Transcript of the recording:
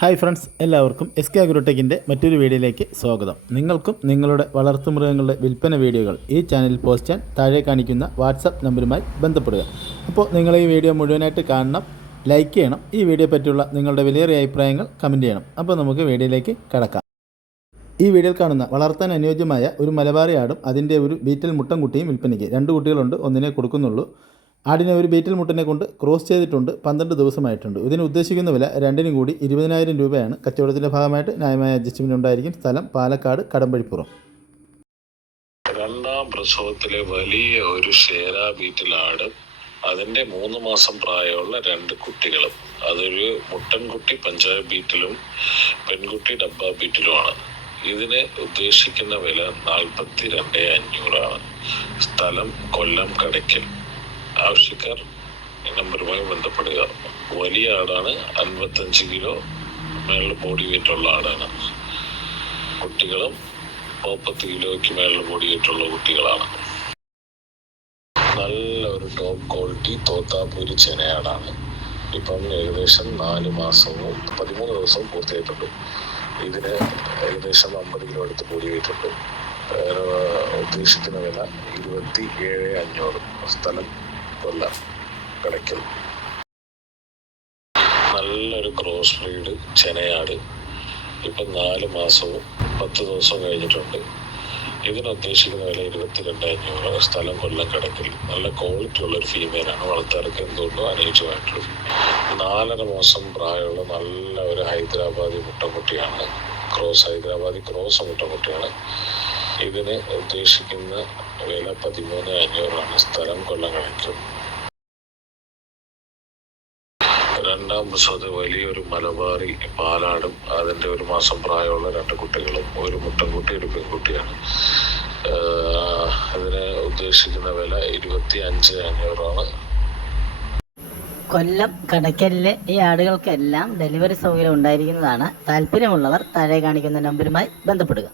Hi friends, എല്ലാവർക്കും S K അഗ്രോടെക്കിൻ്റെ മറ്റൊരു വീഡിയോയിലേക്ക് സ്വാഗതം. നിങ്ങൾക്കും നിങ്ങളുടെ വളർത്തുമൃഗങ്ങളുടെ വിൽപ്പന വീഡിയോകൾ ഈ ചാനലിൽ പോസ്റ്റ് ചെയ്യാൻ താഴെ കാണിക്കുന്ന വാട്സപ്പ് നമ്പറുമായി ബന്ധപ്പെടുക. അപ്പോൾ നിങ്ങൾ ഈ വീഡിയോ മുഴുവനായിട്ട് കാണണം, ലൈക്ക് ചെയ്യണം, ഈ വീഡിയോ പറ്റിയുള്ള നിങ്ങളുടെ വിലയേറിയ അഭിപ്രായങ്ങൾ കമൻറ്റ് ചെയ്യണം. അപ്പോൾ നമുക്ക് വീഡിയോയിലേക്ക് കടക്കാം. ഈ വീഡിയോയിൽ കാണുന്ന വളർത്താൻ അനുയോജ്യമായ ഒരു മലബാറി ആടും അതിൻ്റെ ഒരു ബീറ്റൽ മുട്ടൻകുട്ടിയും വിൽപ്പനയ്ക്ക്. 2 കുട്ടികളുണ്ട്, ഒന്നിനെ കൊടുക്കുന്നുള്ളൂ. ആടിനെ ഒരു ബീറ്റൽ മുട്ടനെ കൊണ്ട് ക്രോസ് ചെയ്തിട്ടുണ്ട്. 12 ദിവസമായിട്ടുണ്ട്. ഇതിന് ഉദ്ദേശിക്കുന്ന വില രണ്ടിനും കൂടി 20,000 രൂപയാണ്. കച്ചവടത്തിൻ്റെ ഭാഗമായിട്ട് ന്യായമായ അഡ്ജസ്റ്റ്മെൻറ്റ് ഉണ്ടായിരിക്കും. സ്ഥലം പാലക്കാട് കടമ്പഴിപ്പുറം. രണ്ടാം പ്രസവത്തിലെ വലിയ ഒരു ഷേര ബീറ്റൽ ആട്, അതിൻ്റെ 3 മാസം പ്രായമുള്ള 2 കുട്ടികളും. അതൊരു മുട്ടൻകുട്ടി പഞ്ചാബ് ബീറ്റലും പെൺകുട്ടി ഡബ്ബ ബീറ്റലുമാണ്. ഇതിന് ഉദ്ദേശിക്കുന്ന വില 42,500 ആണ്. സ്ഥലം കൊല്ലം കടയ്ക്കൽ. ആവശ്യക്കാർ നമ്പറുമായി ബന്ധപ്പെടുക. വലിയ ആടാണ്, 55 കിലോ മേളിൽ ബോഡി വെയിറ്റ് ഉള്ള ആടാണ്. കുട്ടികളും 30 കിലോയ്ക്ക് മേളിൽ ബോഡി വെയിറ്റ് ഉള്ള കുട്ടികളാണ്. നല്ല ഒരു ടോപ്പ് ക്വാളിറ്റി തോത്താപ്പൂരി ചെനയാടാണ്. ഇപ്പം ഏകദേശം 4 മാസവും 13 ദിവസവും പൂർത്തിയായിട്ടുണ്ട്. ഇതിന് ഏകദേശം 50 കിലോ അടുത്ത് ബോഡി വെയിറ്റ് ഉണ്ട്. ഉദ്ദേശിക്കുന്ന വില 27,500. സ്ഥലം കൊല്ലം കടയ്ക്കൽ. നല്ലൊരു ക്രോസ് ബ്രീഡ് ചെനയാട്. ഇപ്പം 4 മാസവും 10 ദിവസവും കഴിഞ്ഞിട്ടുണ്ട്. ഇതിന് ഉദ്ദേശിക്കുന്ന വില 22,500. സ്ഥലം കൊല്ലം കടയ്ക്കൽ. നല്ല ക്വാളിറ്റി ഉള്ളൊരു ഫീമെയിലാണ്. വളർത്താർക്ക് എന്തുകൊണ്ടോ അനുയോജ്യമായിട്ടുള്ള 4.5 മാസം പ്രായമുള്ള നല്ല ഒരു ഹൈദരാബാദി മുട്ടൻകുട്ടിയാണ്. ഹൈദരാബാദി ക്രോസ് മുട്ടൻകുട്ടിയാണ്. ഇതിന് ഉദ്ദേശിക്കുന്ന വില 13,500 ആണ്. സ്ഥലം കൊല്ലം കടയ്ക്കൽ. രണ്ടാം പ്രസവത്തിൽ വലിയൊരു മലബാറി പാലാടും അതിൻ്റെ 1 മാസം പ്രായമുള്ള 2 കുട്ടികളും, ഒരു മുട്ടൻകുട്ടി ഒരു പെൺകുട്ടിയാണ്. അതിന് ഉദ്ദേശിക്കുന്ന വില 25,500 ആണ്. കൊല്ലം കടയ്ക്കലിലെ ഈ ആടുകൾക്കെല്ലാം ഡെലിവറി സൗകര്യം ഉണ്ടായിരിക്കുന്നതാണ്. താല്പര്യമുള്ളവർ താഴെ കാണിക്കുന്ന നമ്പറുമായി ബന്ധപ്പെടുക.